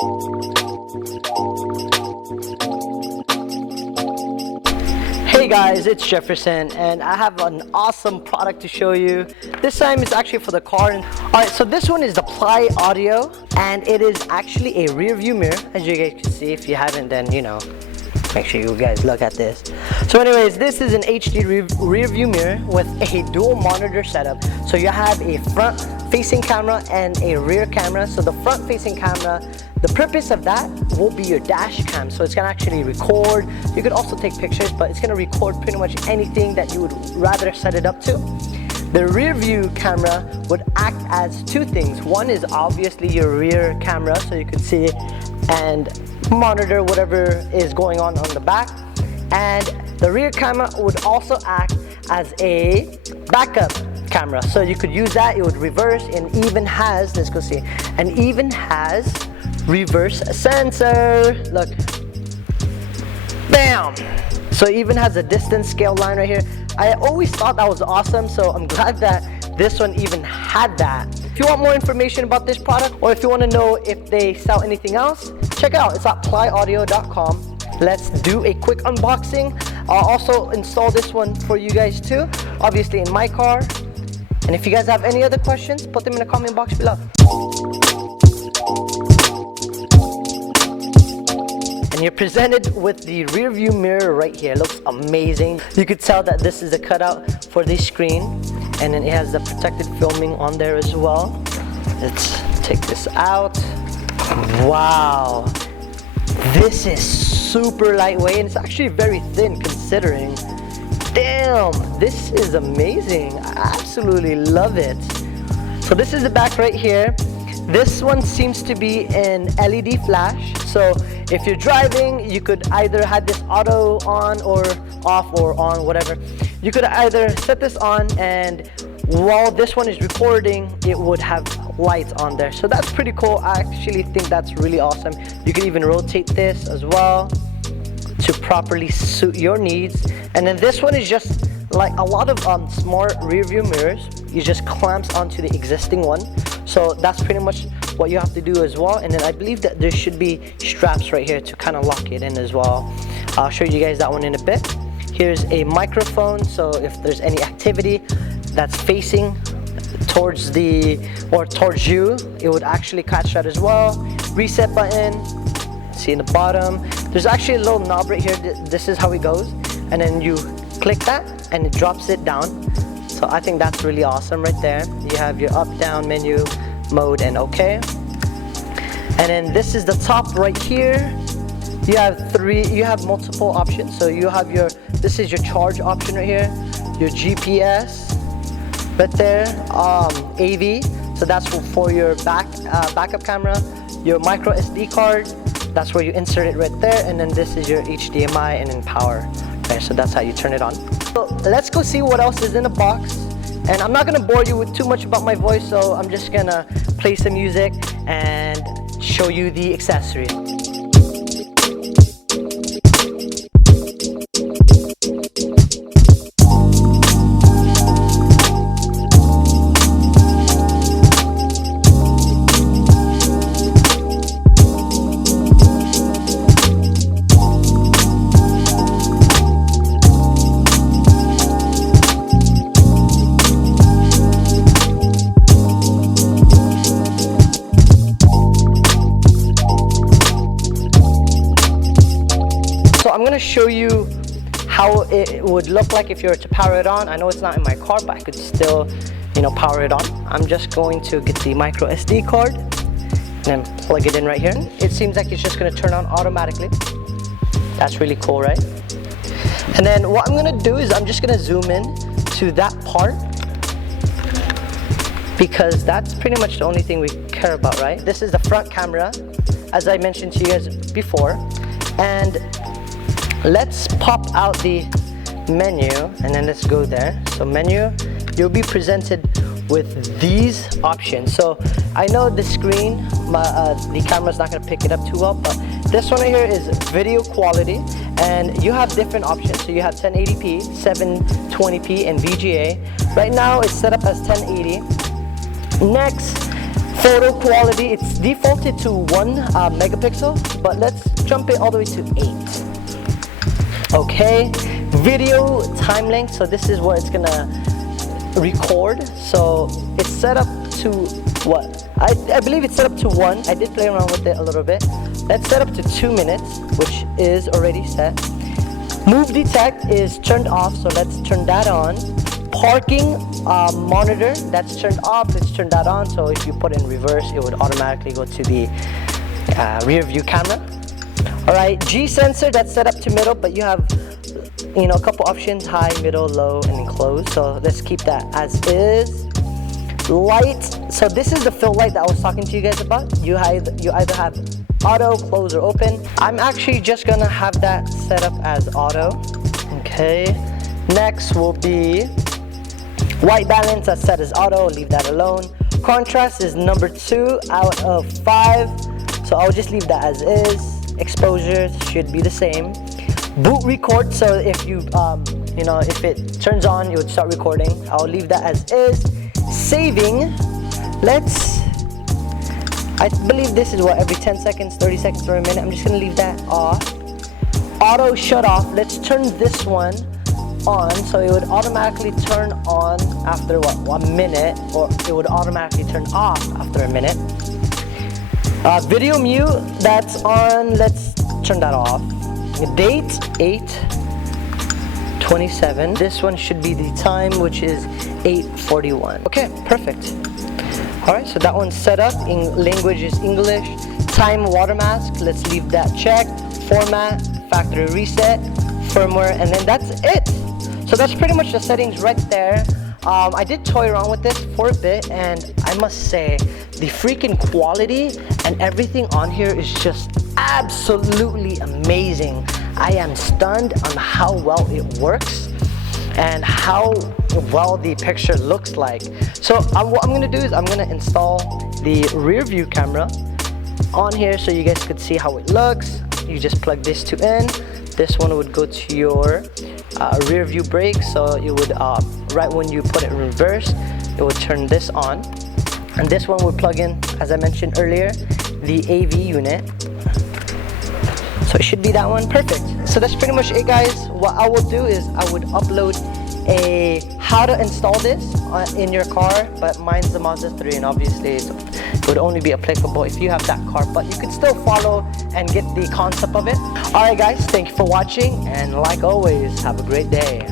Hey guys, it's Jefferson and I have an awesome product to show you. This time it's actually for the car. Alright, so this one is the Pyle audio and it is actually a rear view mirror. As you guys can see, if you haven't, then you know, make sure you guys look at this. So anyways, this is an HD rear view mirror with a dual monitor setup. So you have a front facing camera and a rear camera. So the front facing camera, the purpose of that will be your dash cam. So it's gonna actually record. You could also take pictures, but it's gonna record pretty much anything that you would rather set it up to. The rear view camera would act as two things. One is obviously your rear camera, so you could see and monitor whatever is going on the back. And the rear camera would also act as a backup camera. So you could use that, it would reverse, and even has, let's go see, and even has reverse sensor. Look, bam! So it even has a distance scale line right here. I always thought that was awesome, so I'm glad that this one even had that. If you want more information about this product, or if you want to know if they sell anything else, check it out. It's at plyaudio.com. Let's do a quick unboxing. I'll also install this one for you guys too, obviously in my car. And if you guys have any other questions, put them in the comment box below. And you're presented with the rear view mirror right here. It looks amazing. You could tell that this is a cutout for the screen, and then it has the protected filming on there as well. Let's take this out. Wow, this is super lightweight and it's actually very thin considering. Damn, this is amazing. I absolutely love it. So this is the back right here. This one seems to be an LED flash. So if you're driving, you could either have this auto on or off or on, whatever. You could either set this on, and while this one is recording, it would have lights on there. So that's pretty cool. I actually think that's really awesome. You can even rotate this as well to properly suit your needs. And then this one is just like a lot of smart rear view mirrors. It just clamps onto the existing one. So that's pretty much what you have to do as well. And then I believe that there should be straps right here to kind of lock it in as well. I'll show you guys that one in a bit. Here's a microphone, so if there's any activity that's facing towards towards you, it would actually catch that as well. Reset button, see in the bottom, there's actually a little knob right here. This is how it goes, and then you click that and it drops it down. So I think that's really awesome right there. You have your up, down, menu, mode, and okay. And then this is the top right here. You have multiple options. So you have this is your charge option right here, your GPS right there, AV, so that's for your backup camera, your micro SD card, that's where you insert it right there, and then this is your HDMI and then power. Okay, so that's how you turn it on. So let's go see what else is in the box. And I'm not gonna bore you with too much about my voice, so I'm just gonna play some music and show you the accessory. So I'm going to show you how it would look like if you were to power it on. I know it's not in my car, but I could still, power it on. I'm just going to get the micro SD card and then plug it in right here. It seems like it's just going to turn on automatically. That's really cool, right? And then what I'm going to do is I'm just going to zoom in to that part, because that's pretty much the only thing we care about, right? This is the front camera, as I mentioned to you guys before. And let's pop out the menu and then let's go there. So menu, you'll be presented with these options. So I know the screen, the camera's not gonna pick it up too well, but this one right here is video quality, and you have different options. So you have 1080p, 720p, and VGA. Right now it's set up as 1080. Next, Photo quality, it's defaulted to 1 megapixel, but let's jump it all the way to 8. Okay, video time length, so this is where it's gonna record. So it's set up to what? I believe it's set up to 1. I did play around with it a little bit. Let's set up to 2 minutes, which is already set. Move detect is turned off, so let's turn that on. Parking monitor, that's turned off, let's turn that on. So if you put it in reverse, it would automatically go to the rear view camera. Alright, G sensor, that's set up to middle, but you have a couple options: high, middle, low, and enclosed. So let's keep that as is. Light, so this is the fill light that I was talking to you guys about. You either have auto, close, or open. I'm actually just gonna have that set up as auto. Okay, next will be white balance, that's set as auto, leave that alone. Contrast is number 2 out of 5, so I'll just leave that as is. Exposure should be the same. Boot record, so if you if it turns on, it would start recording. I'll leave that as is. Saving, I believe this is what, every 10 seconds, 30 seconds, or a minute. I'm just gonna leave that off. Auto shut off, let's turn this one on, so it would automatically turn on after what, 1 minute, or it would automatically turn off after a minute. Video mute, that's on, let's turn that off. Date 8/27. This one should be the time, which is 8:41. Okay, perfect. Alright, so that one's set up. Language is English. Time watermask, let's leave that checked. Format, factory reset, firmware, and then that's it. So that's pretty much the settings right there. I did toy around with this for a bit, and I must say the freaking quality and everything on here is just absolutely amazing. I am stunned on how well it works and how well the picture looks like. So what I'm gonna do is I'm gonna install the rear view camera on here so you guys could see how it looks. You just plug this two in. This one would go to your rear view brake, so it would right when you put it in reverse, it would turn this on. And this one would plug in, as I mentioned earlier, the AV unit. So it should be that one. Perfect. So that's pretty much it, guys. What I will do is I would upload a how to install this in your car, but mine's the Mazda 3, and obviously it would only be applicable if you have that car, but you could still follow and get the concept of it. Alright guys, thank you for watching, and like always, have a great day.